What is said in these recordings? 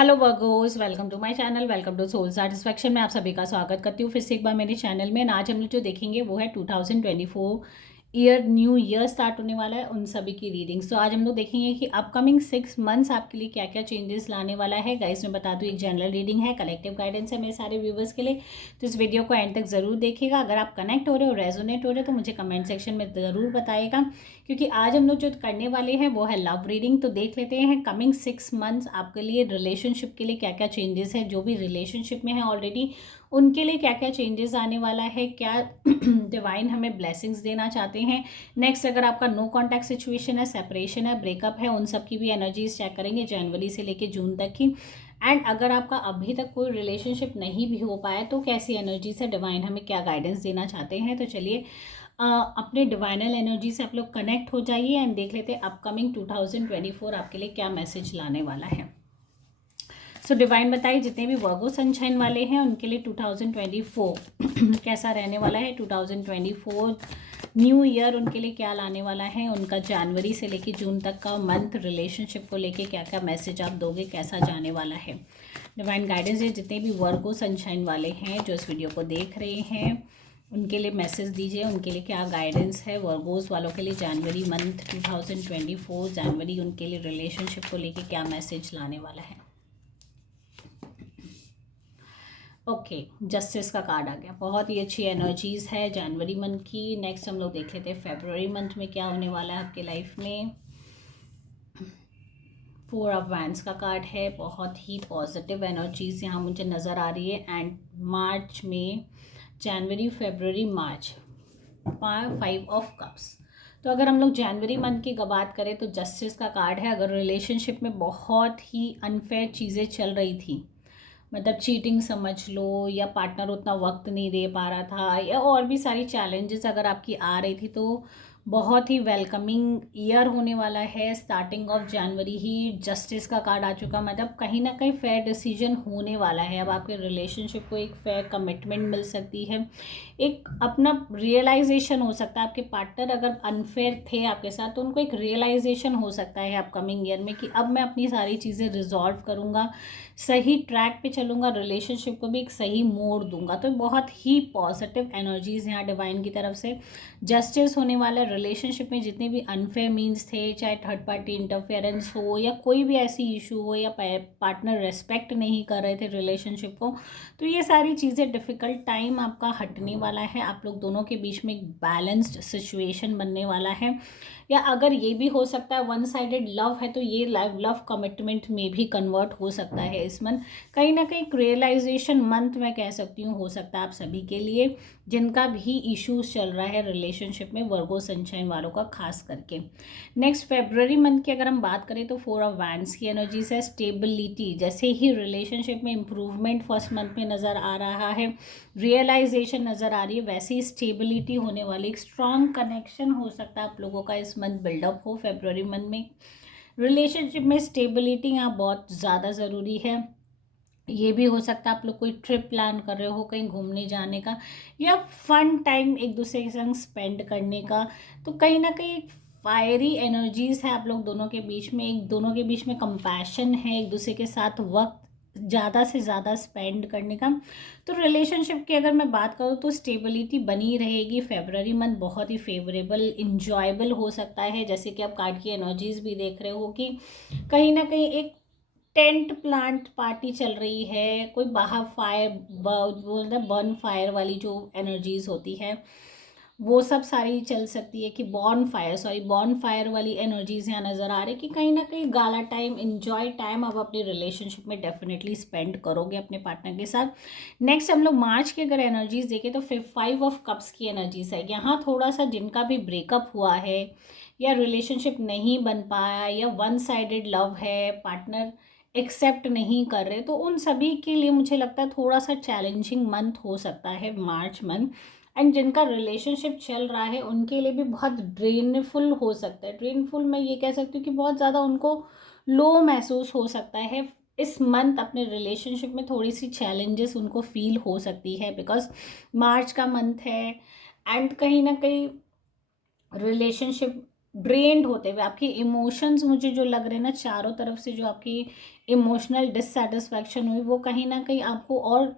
Hello Virgos, welcome to my channel, welcome to soul satisfaction में आप सभी का स्वागत करती हूँ फिर से एक बार मेरे चैनल में। आज हम लोग जो देखेंगे वो है 2024 न्यू ईयर स्टार्ट होने वाला है, उन सभी की रीडिंग्स। तो आज हम लोग देखेंगे कि अपकमिंग 6 मंथ्स आपके लिए क्या क्या चेंजेस लाने वाला है। गाइस मैं बता दूँ, एक जनरल रीडिंग है, कलेक्टिव गाइडेंस है मेरे सारे व्यूवर्स के लिए। तो इस वीडियो को एंड तक ज़रूर देखिएगा। अगर आप कनेक्ट हो रहे हो, रेजोनेट हो रहे हो, तो मुझे कमेंट सेक्शन में ज़रूर बताइएगा, क्योंकि आज हम लोग जो करने वाले हैं वो है लव रीडिंग। तो देख लेते हैं कमिंग 6 मंथ्स आपके लिए रिलेशनशिप के लिए क्या क्या चेंजेस है। जो भी रिलेशनशिप में है ऑलरेडी, उनके लिए क्या क्या चेंजेस आने वाला है, क्या डिवाइन हमें ब्लेसिंग्स देना चाहते हैं। नेक्स्ट, अगर आपका नो कॉन्टैक्ट सिचुएशन है, सेपरेशन है, ब्रेकअप है, उन सब की भी एनर्जीज चेक करेंगे जनवरी से लेके जून तक की। एंड अगर आपका अभी तक कोई रिलेशनशिप नहीं भी हो पाया तो कैसी एनर्जी से डिवाइन हमें क्या गाइडेंस देना चाहते हैं। तो चलिए अपने डिवाइनल एनर्जी से आप लोग कनेक्ट हो जाइए एंड देख लेते हैं अपकमिंग 2024 आपके लिए क्या मैसेज लाने वाला है। सो डिवाइन बताइए, जितने भी वर्गो सनशाइन वाले हैं उनके लिए 2024 कैसा रहने वाला है। 2024 न्यू ईयर उनके लिए क्या लाने वाला है। उनका जनवरी से लेकर जून तक का मंथ रिलेशनशिप को लेके क्या क्या मैसेज आप दोगे, कैसा जाने वाला है। डिवाइन गाइडेंस है, जितने भी वर्गो सनशाइन वाले हैं जो इस वीडियो को देख रहे हैं उनके लिए मैसेज दीजिए, उनके लिए क्या गाइडेंस है। वर्गोस वालों के लिए जनवरी मंथ 2024 जनवरी उनके लिए रिलेशनशिप को लेके क्या मैसेज लाने वाला है। ओके, जस्टिस का कार्ड आ गया, बहुत ही अच्छी एनर्जीज है जनवरी मंथ की। नेक्स्ट हम लोग देख लेते हैं फेब्रुअरी मंथ में क्या होने वाला है आपके लाइफ में। 4 ऑफ वैंड्स का कार्ड है, बहुत ही पॉजिटिव एनर्जीज यहाँ मुझे नज़र आ रही है। एंड मार्च में, जनवरी फरवरी मार्च, 5 ऑफ कप्स। तो अगर हम लोग जनवरी मंथ की बात करें तो जस्टिस का कार्ड है। अगर रिलेशनशिप में बहुत ही अनफेयर चीज़ें चल रही थी, मतलब चीटिंग समझ लो, या पार्टनर उतना वक्त नहीं दे पा रहा था, या और भी सारी चैलेंजेस अगर आपकी आ रही थी, तो बहुत ही वेलकमिंग ईयर होने वाला है। Starting of January he justice का कार्ड आ चुका, मतलब कहीं ना कहीं फेयर डिसीजन होने वाला है। अब आपके रिलेशनशिप को एक फेयर कमिटमेंट मिल सकती है, एक अपना रियलाइजेशन हो सकता है। आपके पार्टनर अगर अनफेयर थे आपके साथ तो उनको एक रियलाइजेशन हो सकता है अपकमिंग ईयर में कि अब मैं अपनी सारी चीज़ें रिजॉल्व करूँगा, सही ट्रैक पे चलूँगा, रिलेशनशिप को भी एक सही मोड़ दूंगा। तो बहुत ही पॉजिटिव एनर्जीज यहाँ डिवाइन की तरफ से जस्टिस होने वाला है। रिलेशनशिप में जितने भी अनफेयर मीन्स थे, चाहे थर्ड पार्टी इंटरफेरेंस हो या कोई भी ऐसी इशू हो, या पार्टनर रेस्पेक्ट नहीं कर रहे थे रिलेशनशिप को, तो ये सारी चीज़ें, डिफ़िकल्ट टाइम आपका हटने वाला है। आप लोग दोनों के बीच में एक बैलेंस्ड सिचुएशन बनने वाला है। या अगर ये भी हो सकता है वन साइडेड लव है, तो ये लव कमिटमेंट में भी कन्वर्ट हो सकता है इस मंथ। कहीं ना कहीं रियलाइजेशन मंथ मैं कह सकती हूँ हो सकता है आप सभी के लिए, जिनका भी इश्यूज चल रहा है रिलेशनशिप में, वर्गो सनशाइन वालों का खास करके। नेक्स्ट फेब्रुअरी मंथ की अगर हम बात करें तो 4 ऑफ वैंड्स की एनर्जी से स्टेबिलिटी, जैसे ही रिलेशनशिप में इम्प्रूवमेंट फर्स्ट मंथ में नज़र आ रहा है, रियलाइजेशन नज़र आ रही है, वैसे ही स्टेबिलिटी होने वाली, एक स्ट्रॉन्ग कनेक्शन हो सकता है आप लोगों का इस मंथ बिल्डअप हो। फेब्रुअरी मंथ में रिलेशनशिप में स्टेबिलिटी यहाँ बहुत ज़्यादा ज़रूरी है। ये भी हो सकता है आप लोग कोई ट्रिप प्लान कर रहे हो, कहीं घूमने जाने का, या फन टाइम एक दूसरे के संग स्पेंड करने का। तो कहीं ना कहीं एक फायरी एनर्जीज है आप लोग दोनों के बीच में, एक दोनों के बीच में कंपैशन है, एक दूसरे के साथ वक्त ज़्यादा से ज़्यादा स्पेंड करने का। तो रिलेशनशिप की अगर मैं बात करूँ तो स्टेबिलिटी बनी रहेगी। फेब्रुअरी मंथ बहुत ही फेवरेबल, इंजॉयबल हो सकता है। जैसे कि आप कार्ड की एनर्जीज भी देख रहे हो कि कहीं ना कहीं एक टेंट प्लांट पार्टी चल रही है, कोई बाहर फायर, बोलते हैं बर्न फायर वाली जो एनर्जीज होती है वो सब सारी चल सकती है। कि बॉर्न फायर वाली एनर्जीज यहाँ नज़र आ रही है कि कहीं ना कहीं गाला टाइम, इंजॉय टाइम आप अपनी रिलेशनशिप में डेफिनेटली स्पेंड करोगे अपने पार्टनर के साथ। नेक्स्ट हम लोग मार्च की अगर एनर्जीज देखें तो 5 ऑफ कप्स की एनर्जीज है। यहाँ थोड़ा सा जिनका भी ब्रेकअप हुआ है, या रिलेशनशिप नहीं बन पाया, या वन साइडेड लव है, पार्टनर एक्सेप्ट नहीं कर रहे, तो उन सभी के लिए मुझे लगता है थोड़ा सा चैलेंजिंग मंथ हो सकता है मार्च मंथ। एंड जिनका रिलेशनशिप चल रहा है उनके लिए भी बहुत ड्रेनफुल हो सकता है। ड्रेनफुल मैं ये कह सकती हूँ कि बहुत ज़्यादा उनको लो महसूस हो सकता है इस मंथ। अपने रिलेशनशिप में थोड़ी सी चैलेंजेस उनको फील हो सकती है, बिकॉज मार्च का मंथ है। एंड कहीं ना कहीं रिलेशनशिप ड्रेन्ड होते हुए, आपके इमोशंस मुझे जो लग रहे हैं ना, चारों तरफ से जो आपकी इमोशनल डिससेटिस्फैक्शन हुई, वो कहीं ना कहीं आपको और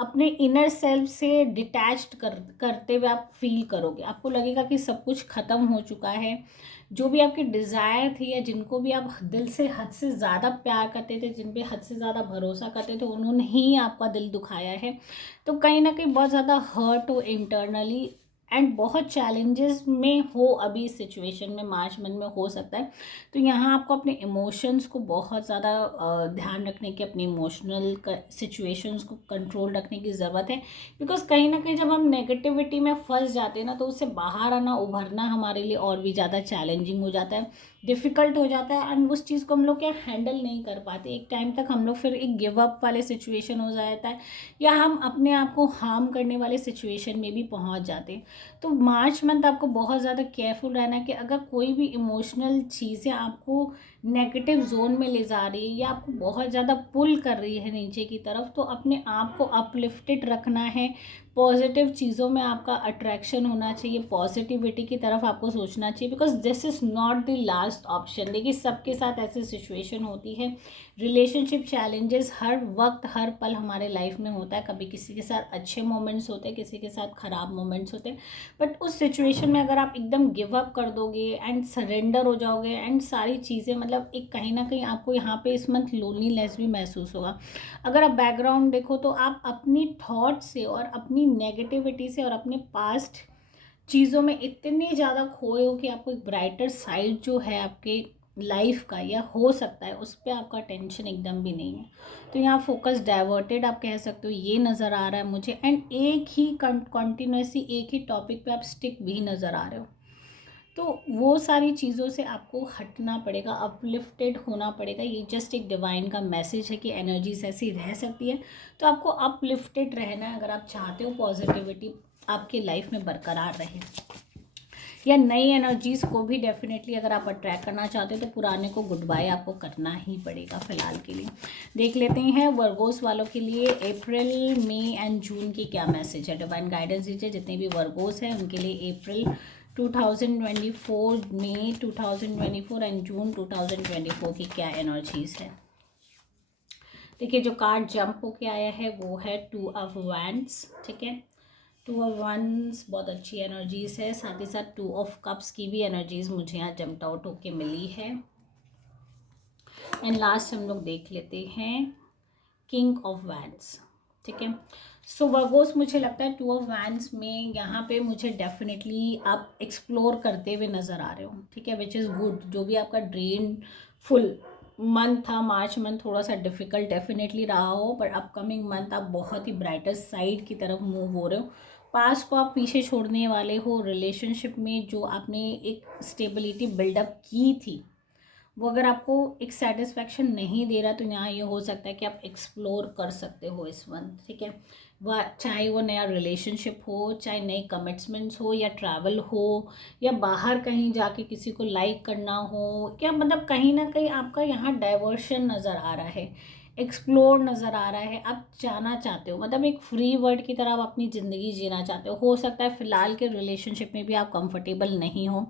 अपने इनर सेल्फ से डिटैच्ड करते हुए आप फील करोगे। आपको लगेगा कि सब कुछ ख़त्म हो चुका है। जो भी आपकी डिज़ायर थी, या जिनको भी आप दिल से हद से ज़्यादा प्यार करते थे, जिन पे हद से ज़्यादा भरोसा करते थे, उन्होंने ही आपका दिल दुखाया है। तो कहीं ना कहीं बहुत ज़्यादा हर्ट हो इंटरनली, एंड बहुत चैलेंजेस में हो अभी इस सिचुएशन में, मार्च मंथ में हो सकता है। तो यहाँ आपको अपने इमोशंस को बहुत ज़्यादा ध्यान रखने की, अपनी इमोशनल सिचुएशंस को कंट्रोल रखने की ज़रूरत है। बिकॉज कहीं ना कहीं जब हम नेगेटिविटी में फंस जाते हैं ना, तो उससे बाहर आना, उभरना हमारे लिए और भी ज़्यादा चैलेंजिंग हो जाता है, डिफ़िकल्ट हो जाता है, एंड उस चीज़ को हम लोग क्या हैंडल नहीं कर पाते। एक टाइम तक हम लोग फिर एक गिव अप वाले सिचुएशन हो जाता है, या हम अपने आप को हार्म करने वाले सिचुएशन में भी पहुंच जाते हैं। तो मार्च मंथ आपको बहुत ज़्यादा केयरफुल रहना है कि अगर कोई भी इमोशनल चीज़ें आपको नेगेटिव जोन में ले जा रही है, या आपको बहुत ज़्यादा पुल कर रही है नीचे की तरफ, तो अपने आप को अपलिफ्टेड रखना है। पॉजिटिव चीज़ों में आपका अट्रैक्शन होना चाहिए, पॉजिटिविटी की तरफ आपको सोचना चाहिए, because this is not the last option. देखिए, सबके साथ ऐसी सिचुएशन होती है। रिलेशनशिप चैलेंजेस हर वक्त, हर पल हमारे लाइफ में होता है। कभी किसी के साथ अच्छे मोमेंट्स होते हैं, किसी के साथ ख़राब मोमेंट्स होते हैं। बट उस सिचुएशन में अगर आप एकदम गिव अप कर दोगे एंड सरेंडर हो जाओगे, एंड सारी चीज़ें, मतलब एक कहीं ना कहीं आपको यहाँ पे इस मंथ लोनलीनेस भी महसूस होगा। अगर आप बैकग्राउंड देखो, तो आप अपनी थॉट से और अपनी नेगेटिविटी से और अपने पास्ट चीज़ों में इतने ज़्यादा खोए हो कि आपको एक ब्राइटर साइड जो है आपके लाइफ का, या हो सकता है, उस पर आपका टेंशन एकदम भी नहीं है। तो यहाँ फोकस डाइवर्टेड आप कह सकते हो, ये नज़र आ रहा है मुझे। एंड एक ही कॉन्टिन्यूसली एक ही टॉपिक पे आप स्टिक भी नज़र आ रहे हो। तो वो सारी चीज़ों से आपको हटना पड़ेगा, अपलिफ्टेड होना पड़ेगा। ये जस्ट एक डिवाइन का मैसेज है कि एनर्जीज ऐसी रह सकती है। तो आपको अपलिफ्टेड रहना है अगर आप चाहते हो पॉजिटिविटी आपकी लाइफ में बरकरार रहे, या नई एनर्जीज़ को भी डेफिनेटली अगर आप अट्रैक्ट करना चाहते हो, तो पुराने को गुड बाय आपको करना ही पड़ेगा फिलहाल के लिए। देख लेते हैं वर्गोस वालों के लिए अप्रैल, मई एंड जून की क्या मैसेज है। डिवाइन गाइडेंस दीजिए जितने भी वर्गोस हैं उनके लिए। अप्रैल 2024, मई 2024 एंड जून 2024 की क्या एनर्जीज़ है। देखिए, जो कार्ड जंप होके आया है वो है 2 ऑफ वैंड्स। ठीक है, 2 ऑफ वंस बहुत अच्छी एनर्जीज है। साथ ही साथ 2 ऑफ कप्स की भी एनर्जीज मुझे यहाँ जम्प्ड आउट होके मिली है। एंड लास्ट हम लोग देख लेते हैं किंग ऑफ वैंस। ठीक है, सो वर्गोस, मुझे लगता है 2 ऑफ वैंस में यहाँ पे मुझे डेफिनेटली आप एक्सप्लोर करते हुए नज़र आ रहे हो। ठीक है, विच इज़ गुड। जो भी आपका ड्रेन फुल मंथ था, मार्च मंथ थोड़ा सा डिफिकल्ट डेफिनेटली रहा हो, पर अपकमिंग मंथ आप बहुत ही ब्राइटर साइड की तरफ मूव हो रहे हो। पास्ट को आप पीछे छोड़ने वाले हो। रिलेशनशिप में जो आपने एक स्टेबिलिटी बिल्डअप की थी, वो अगर आपको एक सेटिस्फैक्शन नहीं दे रहा, तो यहाँ ये हो सकता है कि आप एक्सप्लोर कर सकते हो इस मंथ। ठीक है, वह चाहे वो नया रिलेशनशिप हो, चाहे नई कमिटमेंट्स हो, या ट्रैवल हो, या बाहर कहीं जाके किसी को लाइक करना हो, क्या मतलब कहीं ना कहीं आपका यहाँ डाइवर्शन नज़र आ रहा है, एक्सप्लोर नज़र आ रहा है। आप जाना चाहते हो, मतलब एक फ्री वर्ड की तरह आप अपनी ज़िंदगी जीना चाहते हो सकता है फ़िलहाल के रिलेशनशिप में भी आप कंफर्टेबल नहीं हो।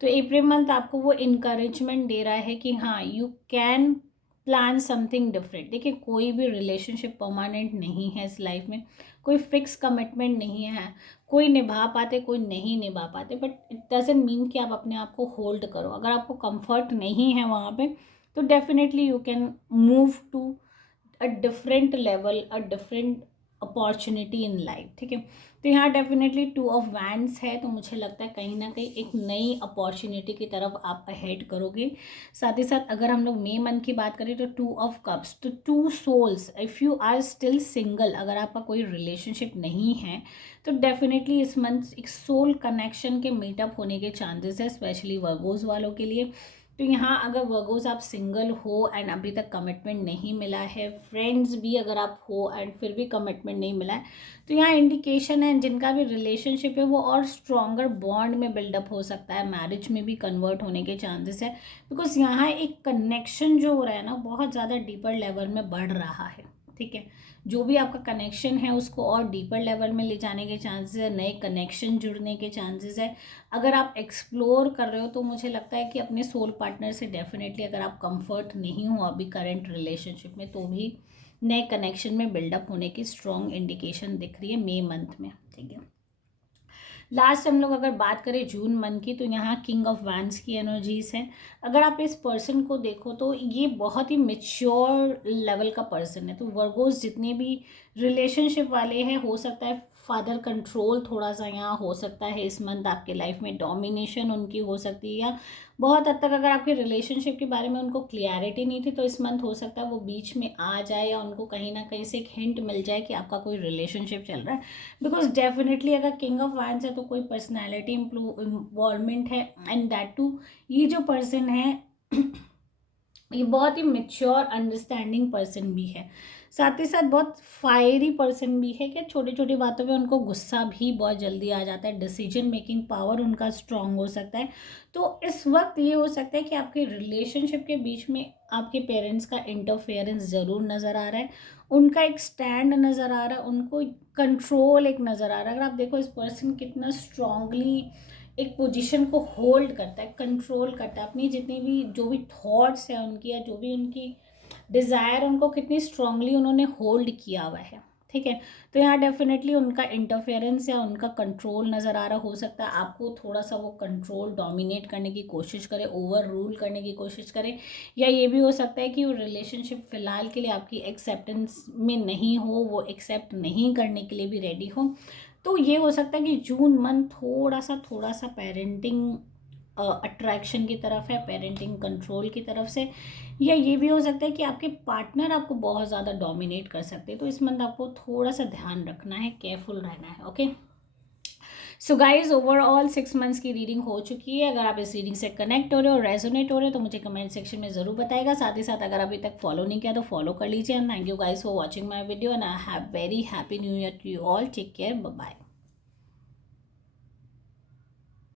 तो अप्रैल मंथ आपको वो इनकरेजमेंट दे रहा है कि हाँ, you can plan something different. देखिए, कोई भी रिलेशनशिप परमानेंट नहीं है इस लाइफ में, कोई फिक्स कमिटमेंट नहीं है। कोई निभा पाते, कोई नहीं निभा पाते, बट इट डजेंट मीन कि आप अपने आप को होल्ड करो। अगर आपको कंफर्ट नहीं है वहाँ पे, तो definitely you can move to a different level, a different opportunity in life. ठीक है, तो यहाँ डेफिनेटली 2 ऑफ वैंड्स है, तो मुझे लगता है कहीं ना कहीं एक नई अपॉर्चुनिटी की तरफ आप अहेड करोगे। साथ ही साथ अगर हम लोग मई मंथ की बात करें, तो 2 ऑफ कप्स, तो 2 souls. If you are still single, अगर आपका कोई रिलेशनशिप नहीं है, तो डेफिनेटली इस मंथ एक सोल कनेक्शन के मीटअप होने के चांसेस है, स्पेशली वर्गोज वालों के लिए। तो यहाँ अगर वर्गोस आप सिंगल हो एंड अभी तक कमिटमेंट नहीं मिला है, फ्रेंड्स भी अगर आप हो एंड फिर भी कमिटमेंट नहीं मिला है, तो यहाँ इंडिकेशन है जिनका भी रिलेशनशिप है वो और स्ट्रॉन्गर बॉन्ड में बिल्डअप हो सकता है, मैरिज में भी कन्वर्ट होने के चांसेस है। बिकॉज यहाँ एक कनेक्शन जो हो रहा है ना, बहुत ज़्यादा डीपर लेवल में बढ़ रहा है। ठीक है। जो भी आपका कनेक्शन है उसको और डीपर लेवल में ले जाने के चांसेस है, नए कनेक्शन जुड़ने के चांसेस है। अगर आप एक्सप्लोर कर रहे हो तो मुझे लगता है कि अपने सोल पार्टनर से डेफिनेटली, अगर आप कंफर्ट नहीं हो अभी करंट रिलेशनशिप में, तो भी नए कनेक्शन में बिल्डअप होने की स्ट्रॉन्ग इंडिकेशन दिख रही है मई मंथ में, ठीक है। लास्ट हम लोग अगर बात करें जून मंथ की, तो यहाँ किंग ऑफ वैंड्स की एनर्जीज हैं। अगर आप इस पर्सन को देखो तो ये बहुत ही मेच्योर लेवल का पर्सन है। तो वर्गोस जितने भी रिलेशनशिप वाले हैं, हो सकता है फादर कंट्रोल थोड़ा सा यहाँ हो सकता है इस मंथ आपके लाइफ में, डोमिनेशन उनकी हो सकती है, या बहुत हद तक अगर आपके रिलेशनशिप के बारे में उनको क्लियरिटी नहीं थी तो इस मंथ हो सकता है वो बीच में आ जाए, या उनको कहीं ना कहीं से एक हिंट मिल जाए कि आपका कोई रिलेशनशिप चल रहा है। बिकॉज डेफिनेटली अगर किंग ऑफ वैंड्स है तो कोई पर्सनैलिटी इन्वॉल्वमेंट है, एंड दैट टू ये जो पर्सन है ये बहुत ही मेच्योर अंडरस्टैंडिंग पर्सन भी है, साथ ही साथ बहुत फायरी पर्सन भी है। कि छोटी छोटी बातों पे उनको गुस्सा भी बहुत जल्दी आ जाता है, डिसीजन मेकिंग पावर उनका स्ट्रांग हो सकता है। तो इस वक्त ये हो सकता है कि आपके रिलेशनशिप के बीच में आपके पेरेंट्स का इंटरफेरेंस ज़रूर नज़र आ रहा है, उनका एक स्टैंड नज़र आ रहा है, उनको कंट्रोल एक नज़र आ रहा है। अगर आप देखो इस पर्सन कितना स्ट्रांगली एक पोजीशन को होल्ड करता है, कंट्रोल करता है, अपनी जितनी भी जो भी थॉट्स है उनकी, या जो भी उनकी डिज़ायर, उनको कितनी स्ट्रांगली उन्होंने होल्ड किया हुआ है, ठीक है। तो यहाँ डेफिनेटली उनका इंटरफेरेंस या उनका कंट्रोल नज़र आ रहा हो सकता है। आपको थोड़ा सा वो कंट्रोल डोमिनेट करने की कोशिश करे, ओवर रूल करने की कोशिश करे, या ये भी हो सकता है कि वो रिलेशनशिप फ़िलहाल के लिए आपकी एक्सेप्टेंस में नहीं हो, वो एक्सेप्ट नहीं करने के लिए भी रेडी हो। तो ये हो सकता है कि जून मंथ थोड़ा सा पेरेंटिंग अट्रैक्शन की तरफ है, पेरेंटिंग कंट्रोल की तरफ से, या ये भी हो सकता है कि आपके पार्टनर आपको बहुत ज़्यादा डोमिनेट कर सकते हैं। तो इस मंथ आपको थोड़ा सा ध्यान रखना है, केयरफुल रहना है, okay. So guys overall 6 months की रीडिंग हो चुकी है। अगर आप इस रीडिंग से कनेक्ट हो रहे हो, रेजोनेट हो रहे हो, तो मुझे कमेंट सेक्शन में ज़रूर बताएगा। साथ ही साथ अगर अभी तक फॉलो नहीं किया तो फॉलो कर लीजिए। And thank you guys for watching my video, and I have very happy new year to you all. Take care, bye bye.